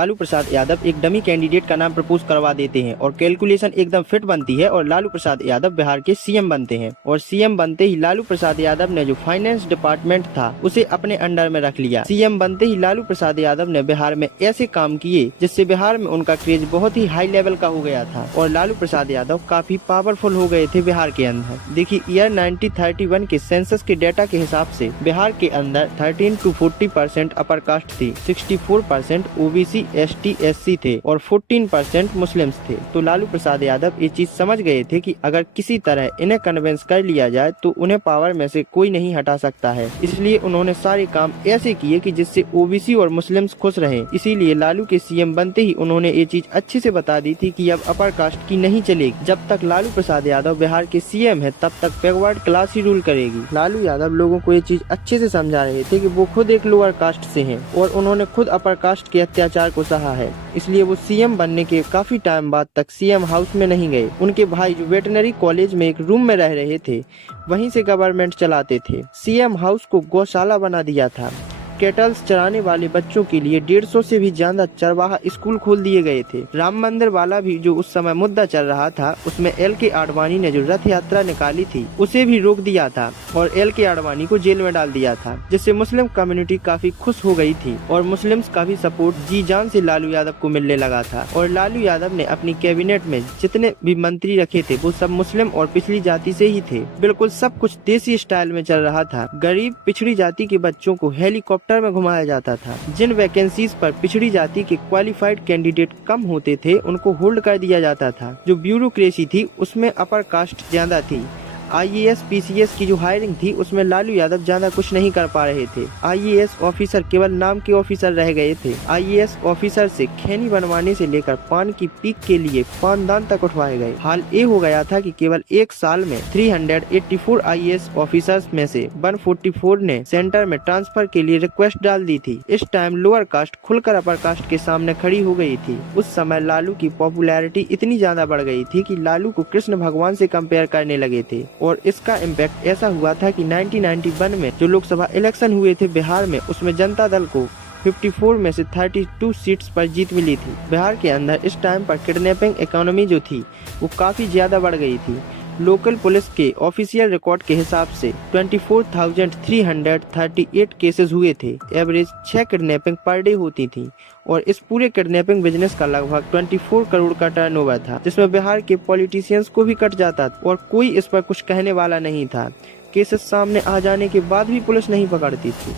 लालू प्रसाद यादव एक dummy candidate का नाम प्रपोज करवा देते हैं और कैलकुलेशन एकदम फिट बनती है और लालू प्रसाद यादव बिहार के सीएम बनते हैं। और सीएम बनते ही लालू प्रसाद यादव ने जो फाइनेंस डिपार्टमेंट था उसे अपने अंडर में रख लिया। सीएम बनते ही लालू प्रसाद यादव ने बिहार में ऐसे काम किए जिससे बिहार में उनका क्रेज बहुत ही हाई लेवल का हो गया था और लालू प्रसाद यादव काफी पावरफुल हो गए थे बिहार के अंदर। देखिए ईयर 1931 के सेंसस के डेटा के हिसाब से बिहार के अंदर 13 to 40% अपर कास्ट थी, 64% ओबीसी एसटी एससी थे और 14% मुस्लिम्स थे। तो लालू प्रसाद यादव ये चीज समझ गए थे कि अगर किसी तरह इन्हें कन्विंस कर लिया जाए तो उन्हें पावर में से कोई नहीं हटा सकता है। इसलिए उन्होंने सारे काम ऐसे किए कि जिससे ओबीसी और मुस्लिम्स खुश रहें। इसीलिए लालू के सीएम बनते ही उन्होंने ये चीज अच्छे से बता दी थी कि अब अपर कास्ट की नहीं चलेगी। जब तक लालू प्रसाद यादव बिहार के सीएम है तब तक बैकवर्ड क्लास ही रूल करेगी। लालू यादव लोगों को ये चीज अच्छे से समझा रहे थे कि वो खुद एक लोअर कास्ट से हैं और उन्होंने खुद अपर कास्ट के अत्याचार को सहा है। इसलिए वो सीएम बनने के काफी टाइम बाद तक सीएम हाउस में नहीं गए। उनके भाई जो वेटनरी कॉलेज में एक रूम में रह रहे थे वहीं से गवर्नमेंट चलाते थे। सीएम हाउस को गौशाला बना दिया था। कैटल्स चराने वाले बच्चों के लिए 150 से भी ज्यादा चरवाहा स्कूल खोल दिए गए थे। राम मंदिर वाला भी जो उस समय मुद्दा चल रहा था उसमें एल.के. आडवाणी ने जो रथ यात्रा निकाली थी उसे भी रोक दिया था और एल.के. आडवाणी को जेल में डाल दिया था, जिससे मुस्लिम कम्युनिटी काफी खुश हो गई थी और मुस्लिम्स का भी सपोर्ट जी जान से लालू यादव को मिलने लगा था। और लालू यादव ने अपनी कैबिनेट में जितने भी मंत्री रखे थे वो सब मुस्लिम और पिछड़ी जाति से ही थे। बिल्कुल सब कुछ देसी स्टाइल में चल रहा था। गरीब पिछड़ी जाति के बच्चों को हेलीकॉप्टर में घुमाया जाता था। जिन वैकेंसीज पर पिछड़ी जाति के क्वालिफाइड कैंडिडेट कम होते थे उनको होल्ड कर दिया जाता था। जो ब्यूरोक्रेसी थी उसमें अपर कास्ट ज्यादा थी। आईएएस पीसीएस की जो हायरिंग थी उसमें लालू यादव ज्यादा कुछ नहीं कर पा रहे थे। आईएएस ऑफिसर केवल नाम के ऑफिसर रह गए थे। आईएएस ऑफिसर से खैनी बनवाने से लेकर पान की पीक के लिए पानदान तक उठवाए गए। हाल ये हो गया था कि केवल एक साल में 384 आईएएस ऑफिसर्स में से 144 ने सेंटर में ट्रांसफर के लिए रिक्वेस्ट डाल दी थी। इस टाइम लोअर कास्ट खुलकर अपर कास्ट के सामने खड़ी हो गई थी। उस समय लालू की पॉपुलैरिटी इतनी ज्यादा बढ़ गई थी कि लालू को कृष्ण भगवान से कंपेयर करने लगे थे। और इसका इम्पैक्ट ऐसा हुआ था कि 1991 में जो लोकसभा इलेक्शन हुए थे बिहार में उसमें जनता दल को 54 में से 32 सीट्स पर जीत मिली थी। बिहार के अंदर इस टाइम पर किडनैपिंग इकोनॉमी जो थी वो काफी ज्यादा बढ़ गई थी। लोकल पुलिस के ऑफिशियल रिकॉर्ड के हिसाब से 24,338 केसेस हुए थे। एवरेज 6 किडनैपिंग पर डे होती थी और इस पूरे किडनैपिंग बिजनेस का लगभग 24 करोड़ का टर्नओवर था, जिसमें बिहार के पॉलिटिशियंस को भी कट जाता था और कोई इस पर कुछ कहने वाला नहीं था। केसेस सामने आ जाने के बाद भी पुलिस नहीं पकड़ती थी।